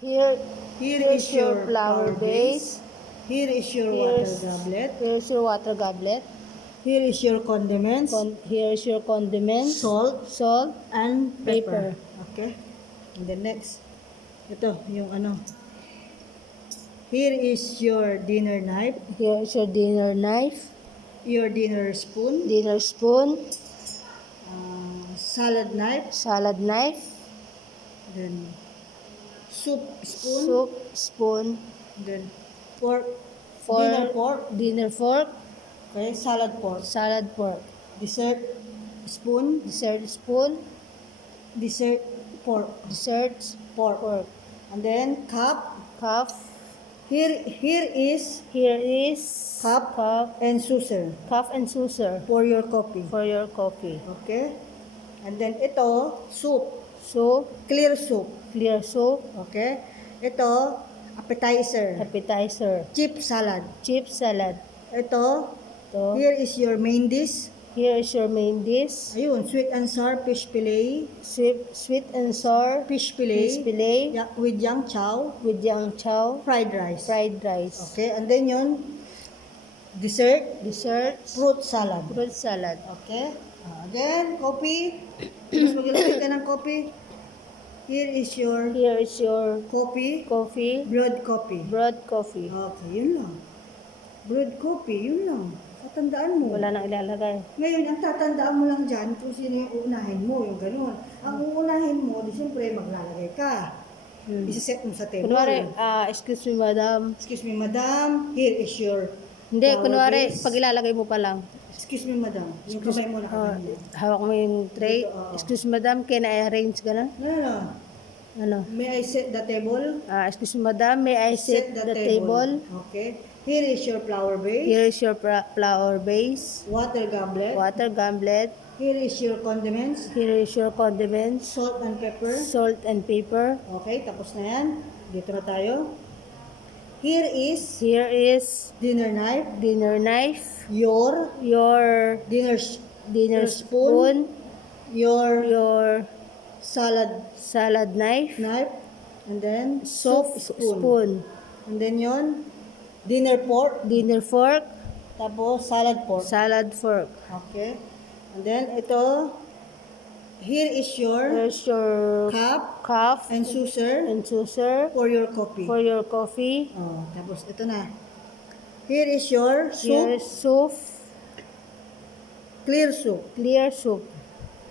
Here, Here here's is your your flower vase. Here is your water Here's, goblet. here's your water goblet. Here is your condiments, Here's your condiments. salt, and pepper. Paper. Okay? And then next, ito, yung ano. Here is your dinner knife, Here's your dinner knife. your dinner spoon, Dinner spoon. salad knife, Salad knife. then soup spoon, Soup spoon. then pork, Fork. dinner Dinner fork. okay, salad pork, Salad fork. dessert spoon, Dessert spoon. dessert pork, Dessert pork. And then cup. cup. Here is Here is cup and saucer cup and saucer for your coffee. for your coffee. Okay? And then ito, soup, Soup. clear soup. Clear soup. Okay? Ito, appetizer, Appetizer. chip salad. Chip salad. Ito, To. here is your main dish. Here is your main dish. Ayun, sweet and sour fish fillet, Sweet and sour fish fish fillet, fillet with yang chow, with yang chow. fried rice. Fried rice. Okay, and then yun, dessert, Dessert. fruit salad. Fruit salad. Okay? Again, coffee. Mas maglagay ka ng coffee. Here is your Here is your coffee, coffee. brewed coffee. Brewed coffee. Okay, yun lang. Brewed coffee, yun lang. Tatandaan mo. Wala nang ilalagay. Ngayon, ang tatandaan mo lang dyan kung sino yung uunahin mo, yung ganun. Ang uunahin mo, di siyempre maglalagay ka. Isiset mo sa table. Kunwari, excuse me madam. Excuse me, madam. Here is your Hindi, flower kunwari, vase. pag ilalagay mo pa lang. Excuse me, madam. Yung kamay mo nakaganyan. Hawak mo yung tray. Dito, Excuse me madam, can I arrange gano'n? No. Ano? May I set the table? Excuse me madam, may I set the table? Okay. Here is your flower vase. Here is your flower base. Water goblet. Water goblet. Here is your condiments. Here is your condiments. Salt and pepper. Salt and pepper. Okay, tapos na yan. Dito na tayo. Here is Here is dinner knife. dinner knife. Your Your dinner spoon. Your Your salad knife. and then Soup spoon. And then yon dinner pork, Dinner fork. tapos salad pork. Salad fork. Okay. And then ito, here is your Here's your cup and saucer and saucer for your coffee. for your coffee. Oh, tapos ito na. Here is your Here is soup, soup. clear soup. Clear soup.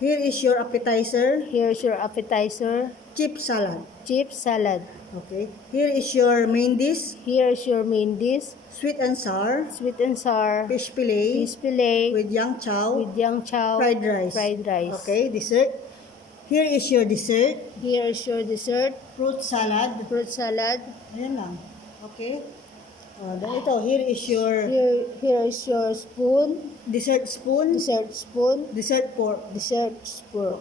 Here is your appetizer, Here's your appetizer. chip salad. Chip salad. Okay. Here is your main dish, Here's your main dish. sweet and sour, Sweet and sour fish fillet fish fillet with yang chow, with yang chow. fried rice. Fried rice. Okay, dessert. Here is your dessert, Here is your dessert. fruit salad. Fruit salad. Ayan lang. Okay. Then ito, here is your Here is your spoon. dessert spoon, Dessert spoon. dessert pork. Dessert spoon.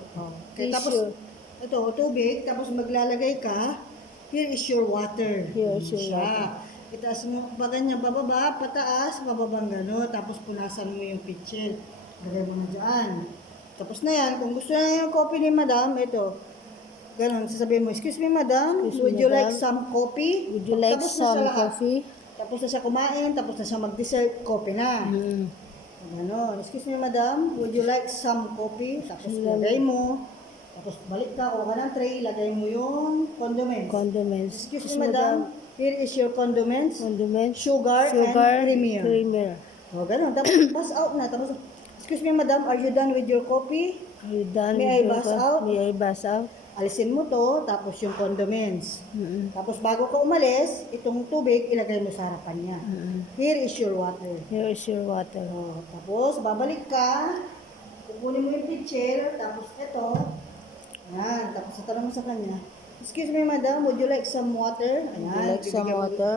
Okay, tapos Tissue. ito, tubig, tapos maglalagay ka. Here is your water. Here is your Siya. Itaas mo, pa ganyan, bababa, pataas, bababang gano'n. Tapos punasan mo yung pitchel. Lagay mo na dyan. Tapos na yan, kung gusto na yung coffee ni madam, ito. Ganon, sasabihin mo, excuse me madam, Excuse me, would you madam. like some coffee? Would you like Tapos na siya some lahat. coffee? Tapos na siya kumain, tapos na siya mag-dessert, coffee na. Ganon, excuse me madam, would you like some coffee? Tapos lagay mo. Tapos balik ka, kuha ka ng tray, lagay mo yung condiments. Condiments. Excuse me madam, here is your condiments, Condiments. sugar and creamer. Creamer. O, ganun. Tapos, pass out na. Tapos, excuse me, madam, are you done with your coffee? Are you done? May I with your buzz out? May I buzz out? Alisin mo to, tapos yung condiments. Tapos, bago ka umalis, itong tubig, ilagay mo sa harapan niya. Here is your water. Here is your water. O, tapos, babalik ka, kukunin mo yung pitcher, tapos ito, ayan, tapos tatanong mo sa kanya, excuse me, madam, would you like some water? Ayan, Would you like some bibigyan mo- water?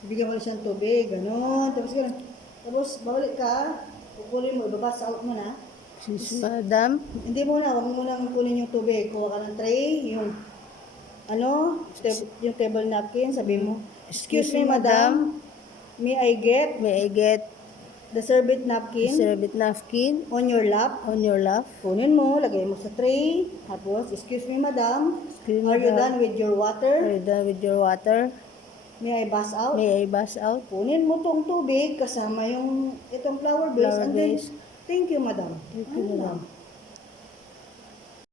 Bibigyan mo na siyang tubig, gano'n. Tapos gano'n. Tapos babalik ka, kukunin mo, ibabasa out mo na. Excuse madam. Hindi muna, huwag mo munang kunin yung tubig. Kuha ka ng tray, yung yung table napkin, sabi mo, excuse me madam, may I get May I get the serviette napkin Serviette napkin on your lap. on your lap. Kunin mo, lagay mo sa tray. Tapos, excuse me madam, Excuse me, are you madam. done with your Are water? you done with your water? May I bus out? May I bus out? Kunin mo tong tubig kasama yung itong flower base Flower and then, base. thank you madam. Thank you, Ano madam. lang.